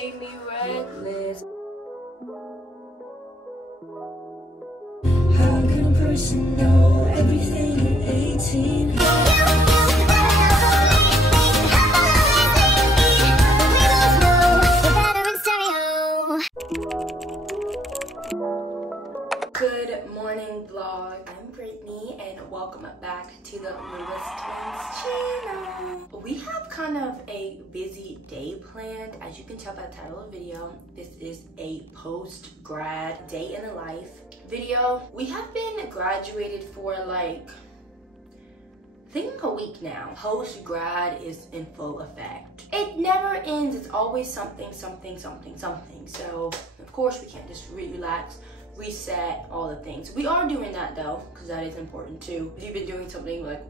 made me reckless. How can a person know everything at 18? Good morning vlog. I'm Brittany and welcome back to the Lewis Twins channel. We have kind of a busy day planned. As you can tell by the title of the video, this is a post-grad day in the life video. We have been graduated for like, I think a week now. Post-grad is in full effect. It never ends. It's always something. So of course we can't just relax, reset, all the things. We are doing that though, because that is important too. If you've been doing something like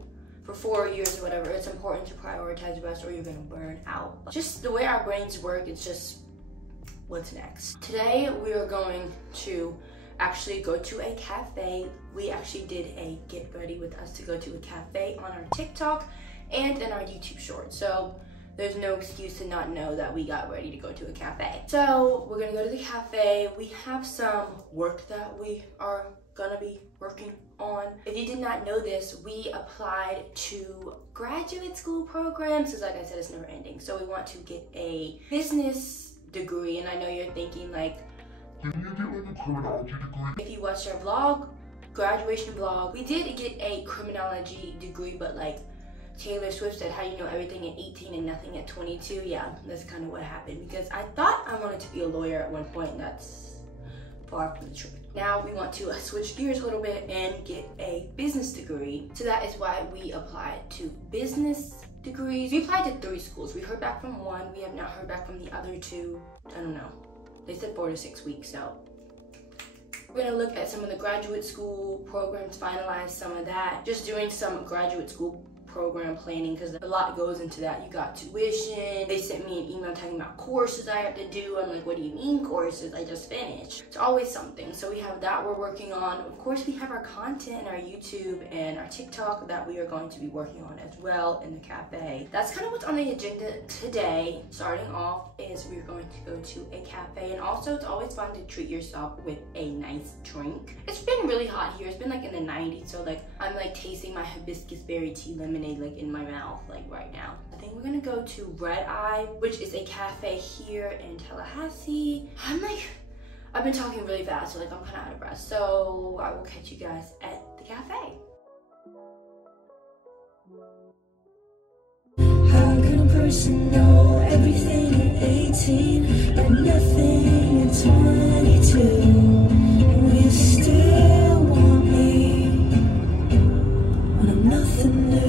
for 4 years or whatever, it's important to prioritize rest or you're gonna burn out. Just the way our brains work, it's just what's next. Today we are going to actually go to a cafe. We actually did a get ready with us to go to a cafe on our TikTok and in our YouTube short. So there's no excuse to not know that we got ready to go to a cafe. So we're gonna go to the cafe. We have some work that we are gonna be working on. If you did not know this, we applied to graduate school programs, because like I said, it's never ending. So we want to get a business degree, and I know you're thinking like, didn't you get like a criminology degree? if you watched our vlog, graduation vlog, we did get a criminology degree, but like Taylor Swift said, how you know everything at 18 and nothing at 22. Yeah, that's kind of what happened, because I thought I wanted to be a lawyer at one point, and that's far from the truth. Now we want to switch gears a little bit and get a business degree. So that is why we applied to business degrees. We applied to 3 schools. We heard back from one. We have not heard back from the other 2. I don't know. They said 4 to 6 weeks, so we're gonna look at some of the graduate school programs, finalize some of that. Just doing some graduate school program planning, because a lot goes into that. You got tuition. They sent me an email talking about courses I have to do. I'm like, what do you mean courses? I just finished. It's always something. So we have that we're working on. Of course, we have our content, our YouTube and our TikTok that we are going to be working on as well in the cafe. That's kind of what's on the agenda today. Starting off is we're going to go to a cafe, and also it's always fun to treat yourself with a nice drink. It's been really hot here. It's been like in the 90s, so like I'm like tasting my hibiscus berry tea lemonade like in my mouth like right now. I think we're gonna go to Red Eye, which is a cafe here in Tallahassee. I've been talking really fast, so like I'm kind of out of breath. So I will catch you guys at the cafe. How can a person know everything at 18 and nothing at 22? And you still want me when I'm nothing new.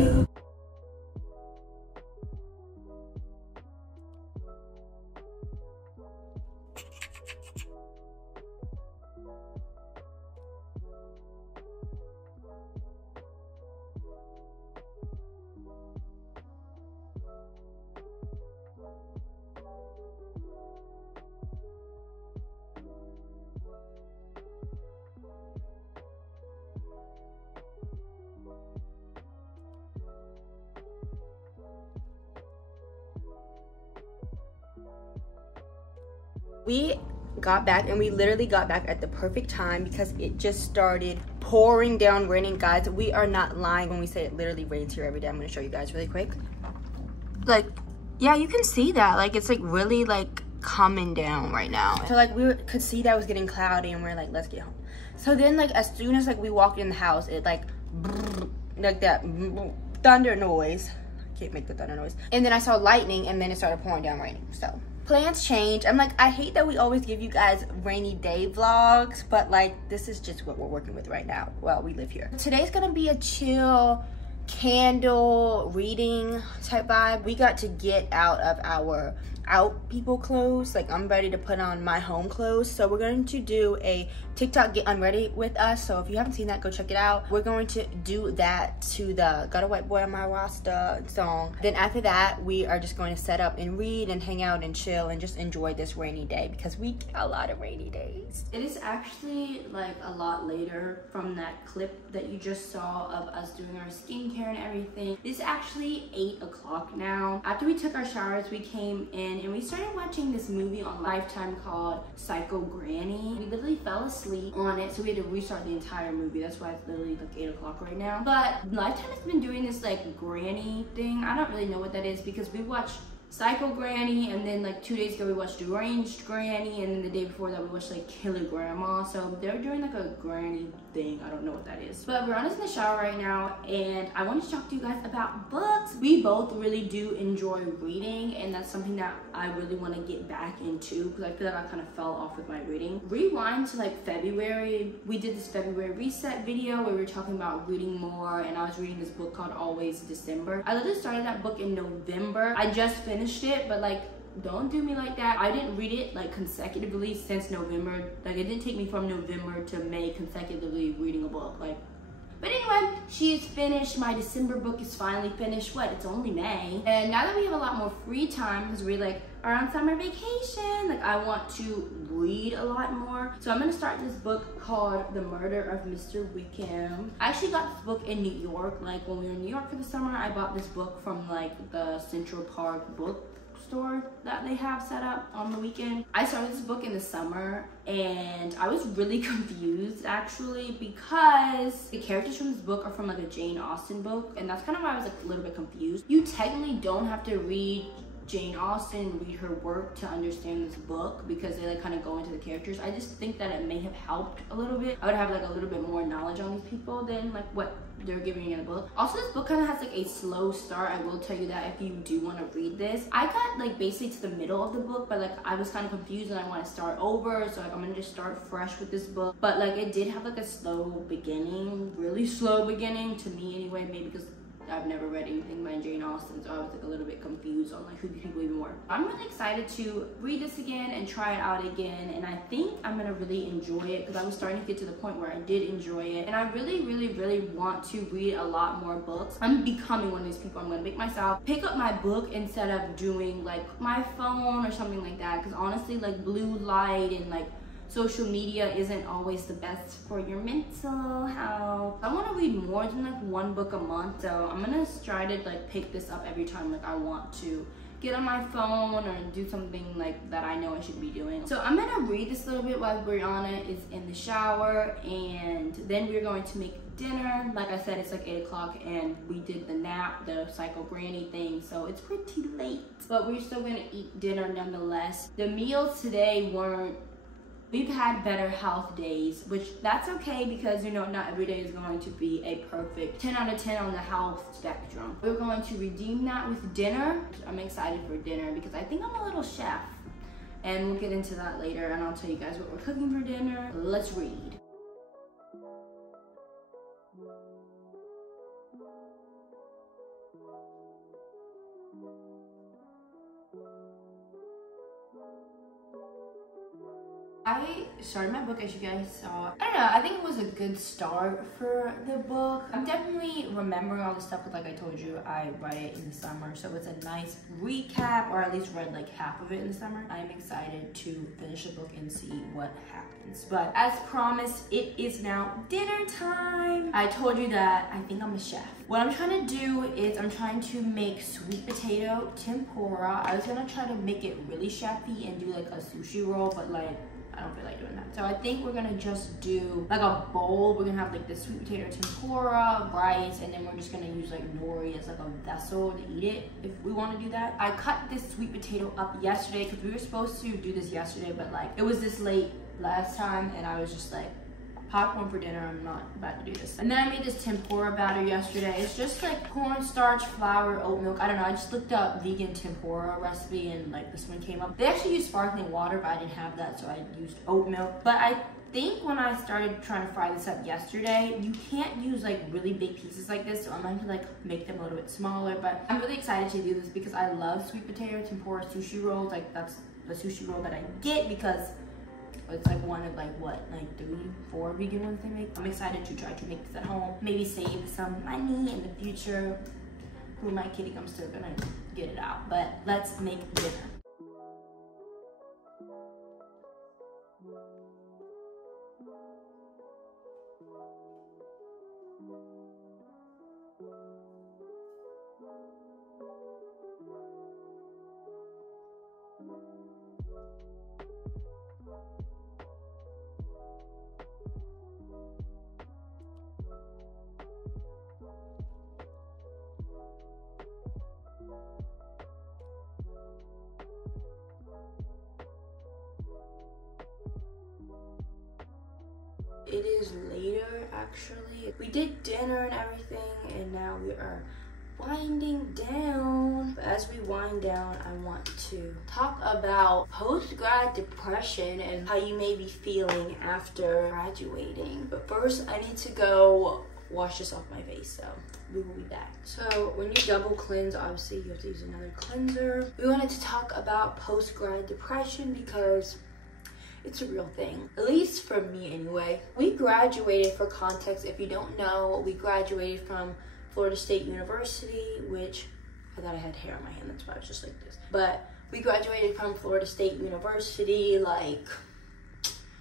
We got back, and we literally got back at the perfect time because it just started pouring down, raining. Guys, we are not lying when we say it literally rains here every day. I'm gonna show you guys really quick. Like, yeah, you can see that. Like, it's like really like coming down right now. So like could see that it was getting cloudy, and we're like, let's get home. So then like as soon as like we walked in the house, it like that thunder noise. I can't make the thunder noise. And then I saw lightning, and then it started pouring down raining. So plans change. I'm like, I hate that we always give you guys rainy day vlogs, but like this is just what we're working with right now. Well, we live here. Today's gonna be a chill candle reading type vibe. We got to get out of our out people clothes. Like, I'm ready to put on my home clothes. So we're going to do a TikTok get unready with us. So if you haven't seen that, go check it out. We're going to do that to the Got a White Boy on My Rasta song. Then after that, we are just going to set up and read and hang out and chill and just enjoy this rainy day, because we get a lot of rainy days. It is actually like a lot later from that clip that you just saw of us doing our skincare skincare and everything. It's actually 8 o'clock now. After we took our showers, we came in and we started watching this movie on Lifetime called Psycho Granny. We literally fell asleep on it, so we had to restart the entire movie. That's why it's literally like 8 o'clock right now. But Lifetime has been doing this like granny thing. I don't really know what that is because we watched Psycho Granny, and then like 2 days ago we watched Deranged Granny, and then the day before that we watched like Killer Grandma. So they're doing like a granny thing. I don't know what that is. But Veronica's in the shower right now, and I wanted to talk to you guys about books. We both really do enjoy reading, and that's something that I really want to get back into because I feel like I kind of fell off with my reading. Rewind to like February. We did this February reset video where we were talking about reading more, and I was reading this book called Always December. I literally started that book in November. I just finished it, but like, don't do me like that. I didn't read it like consecutively since November. Like, it didn't take me from November to May consecutively reading a book. Like, but anyway, she's finished. My December book is finally finished. What? It's only May. And now that we have a lot more free time because we like are on summer vacation, like I want to read a lot more. So I'm gonna start this book called The Murder of Mr. Wickham. I actually got this book in New York. Like when we were in New York for the summer, I bought this book from like the Central Park book store that they have set up on the weekend. I started this book in the summer and I was really confused actually because the characters from this book are from like a Jane Austen book, and that's kind of why I was like a little bit confused. You technically don't have to read Jane Austen, read her work to understand this book because they like kind of go into the characters. I just think that it may have helped a little bit. I would have like a little bit more knowledge on these people than like what they're giving you in the book. Also, this book kind of has like a slow start. I will tell you that if you do want to read this. I got like basically to the middle of the book, but like I was kind of confused and I want to start over, so like I'm gonna just start fresh with this book. But like it did have like a slow beginning, really slow beginning to me anyway, maybe because I've never read anything by Jane Austen, so I was like a little bit confused on like who these people even were. I'm really excited to read this again and try it out again, and I think I'm gonna really enjoy it because I was starting to get to the point where I did enjoy it, and I really want to read a lot more books. I'm becoming one of these people. I'm gonna make myself pick up my book instead of doing like my phone or something like that, because honestly like blue light and like social media isn't always the best for your mental health. I want to read more than like one book a month, so I'm gonna try to like pick this up every time like I want to get on my phone or do something like that I know I should be doing. So I'm gonna read this a little bit while Brianna is in the shower, and then we're going to make dinner. Like I said, it's like 8 o'clock and we did the nap, the Psycho Granny thing, so it's pretty late, but we're still gonna eat dinner nonetheless. The meals today weren't, we've had better health days, which that's okay because, you know, not every day is going to be a perfect 10 out of 10 on the health spectrum. We're going to redeem that with dinner. I'm excited for dinner because I think I'm a little chef, and we'll get into that later and I'll tell you guys what we're cooking for dinner. Let's read. I started my book, as you guys saw. I don't know, I think it was a good start for the book. I'm definitely remembering all the stuff, but like I told you, I read it in the summer, so it's a nice recap, or at least read like half of it in the summer. I'm excited to finish the book and see what happens. But as promised, it is now dinner time. I told you that I think I'm a chef. What I'm trying to do is I'm trying to make sweet potato tempura. I was gonna try to make it really chefy and do like a sushi roll, but like I don't feel like doing that. So I think we're gonna just do like a bowl. We're gonna have like the sweet potato tempura, rice, and then we're just gonna use like nori as like a vessel to eat it if we wanna do that. I cut this sweet potato up yesterday because we were supposed to do this yesterday, but like it was this late last time and I was just like, popcorn for dinner, I'm not about to do this. And then I made this tempura batter yesterday. It's just like cornstarch, flour, oat milk. I don't know, I just looked up vegan tempura recipe and like this one came up. They actually use sparkling water, but I didn't have that, so I used oat milk. But I think when I started trying to fry this up yesterday, you can't use like really big pieces like this, so I'm going to like make them a little bit smaller. But I'm really excited to do this because I love sweet potato tempura sushi rolls. Like that's the sushi roll that I get because it's like one of like what, like 3, 4 vegan ones they make. I'm excited to try to make this at home. Maybe save some money in the future. Who am I kidding? I'm still gonna get it out. But let's make dinner. It is later, actually. We did dinner and everything, and now we are winding down. But as we wind down, I want to talk about post-grad depression and how you may be feeling after graduating. But first, I need to go wash this off my face, so we will be back. So when you double cleanse, obviously you have to use another cleanser. We wanted to talk about post-grad depression because it's a real thing, at least for me anyway. We graduated, for context, if you don't know, we graduated from Florida State University, which I thought I had hair on my hand, that's why I was just like this. But we graduated from Florida State University like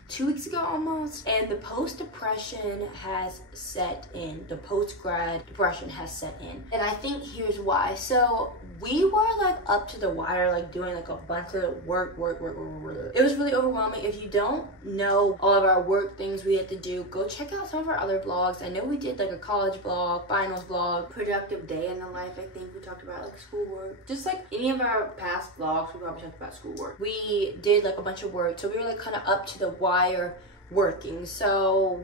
2 weeks ago almost, and the post-depression has set in. The post-grad depression has set in, and I think here's why. So we were like up to the wire, like doing like a bunch of work. It was really overwhelming. If you don't know all of our work things we had to do, go check out some of our other vlogs. I know we did like a college vlog, finals vlog, productive day in the life. I think we talked about like schoolwork. Just like any of our past vlogs, we probably talked about schoolwork. We did like a bunch of work, so we were like kind of up to the wire working. So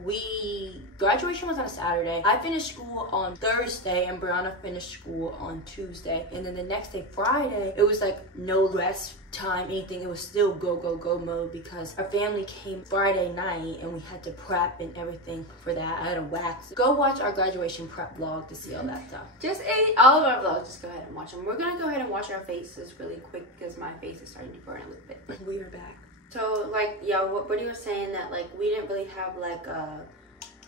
graduation was on a Saturday. I finished school on Thursday and Brianna finished school on Tuesday, and then the next day, Friday, it was like no rest time, anything. It was still go mode because our family came Friday night and we had to prep and everything for that. I had to wax. Go watch our graduation prep vlog to see all that stuff. Just all of our vlogs, just go ahead and watch them. We're gonna go ahead and wash our faces really quick because my face is starting to burn a little bit. We are back. So like, yeah, what Brittany was saying, that like we didn't really have like a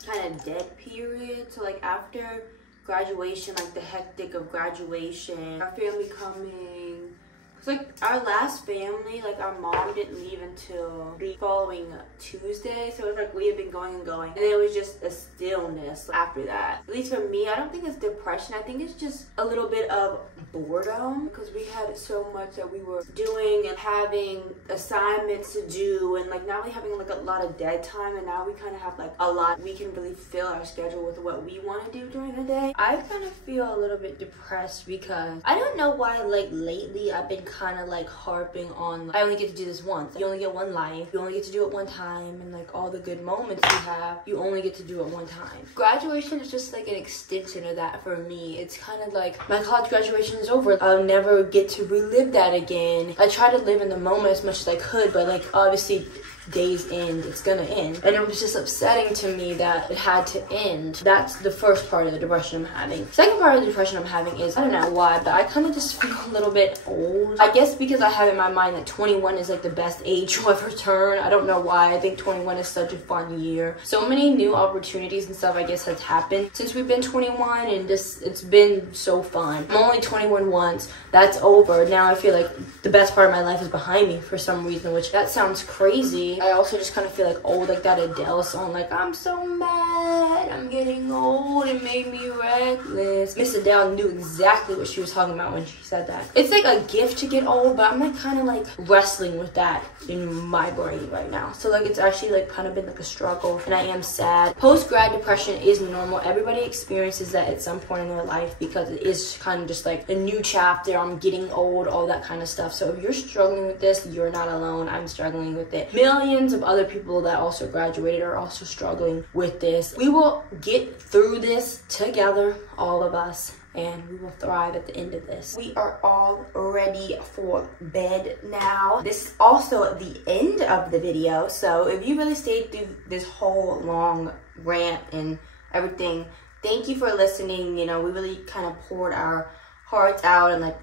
kind of dead period. So like after graduation, like the hectic of graduation, our family coming, it's like our last family, like our mom didn't leave until the following Tuesday. So it was like we had been going and going, and it was just a stillness after that. At least for me, I don't think it's depression. I think it's just a little bit of boredom because we had so much that we were doing and having assignments to do, and like now we having like a lot of dead time, and now we kind of have like a lot. We can really fill our schedule with what we want to do during the day. I kind of feel a little bit depressed because I don't know why, like lately I've been kind of like harping on I only get to do this once. You only get one life, you only get to do it one time, and like all the good moments you have, you only get to do it one time. Graduation is just like an extension of that for me. It's kind of like my college graduation is over. I'll never get to relive that again. I try to live in the moment as much as I could, but like obviously days end, it's gonna end, and it was just upsetting to me that it had to end. That's the first part of the depression I'm having. Second part of the depression I'm having is, I don't know why, but I kind of just feel a little bit old. I guess because I have in my mind that 21 is like the best age to ever turn. I don't know why. I think 21 is such a fun year. So many new opportunities and stuff I guess has happened since we've been 21, and just it's been so fun. I'm only 21 once. That's over. Now I feel like the best part of my life is behind me for some reason, which that sounds crazy. I also just kind of feel like old, like that Adele song, like I'm so mad, I'm getting old, it made me reckless. Miss Adele knew exactly what she was talking about when she said that. It's like a gift to get old, but I'm like kind of like wrestling with that in my brain right now. So like it's actually like kind of been like a struggle, and I am sad. Post-grad depression is normal. Everybody experiences that at some point in their life because it is kind of just like a new chapter. I'm getting old, all that kind of stuff. So if you're struggling with this, you're not alone. I'm struggling with it. Millions of other people that also graduated are also struggling with this. We will get through this together, all of us, and we will thrive at the end of this. We are all ready for bed now. This is also the end of the video, so if you really stayed through this whole long rant and everything, thank you for listening. You know, we really kind of poured our hearts out, and like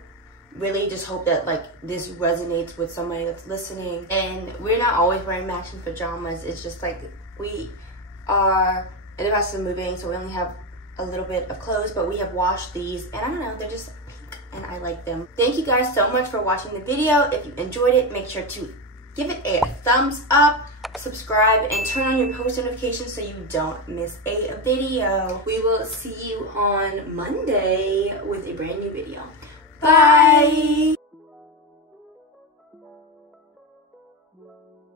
really just hope that like this resonates with somebody that's listening. And we're not always wearing matching pajamas. It's just like we are in the process of moving, so we only have a little bit of clothes, but we have washed these, and I don't know, they're just pink and I like them. Thank you guys so much for watching the video. If you enjoyed it, make sure to give it a thumbs up, subscribe, and turn on your post notifications so you don't miss a video. We will see you on Monday with a brand new video. Bye! degree.